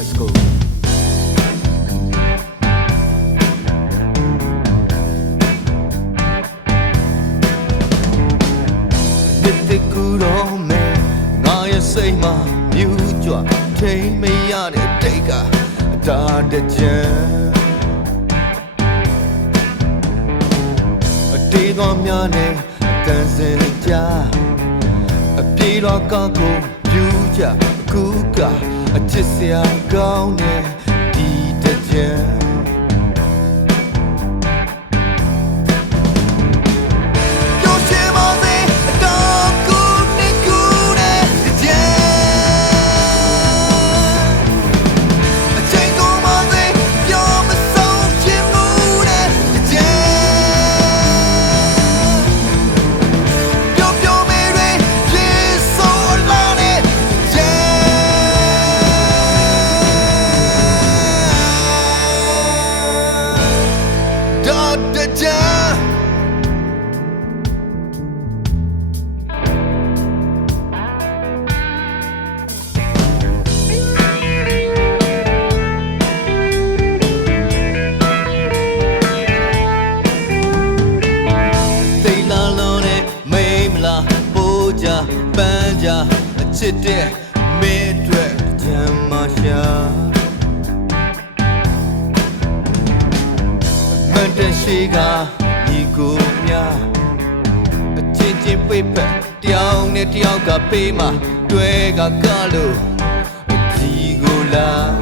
let's go တကူတော့မယ်ငါရဲ့စိတ်မှာမြူးကြွထိမ့်မရတဲ့တိတ်ကဒါတကြံအတေးတော်များနဲ့တန်စင်ကြအပြေတော်ကကိုပြူးကြ အခုကအချစ်စရာကောင်းတဲ့ဒီတကြံ ကြပန်းကြအချစ်တဲ့မင်းအတွက်ဂျမ်းမရှာမန်တရှိကညီကိုများအချင်းချင်းပိတ်ပတ်တယောက်နဲ့တယောက်ကပေးမှတွဲကကလို့ဒီကိုလား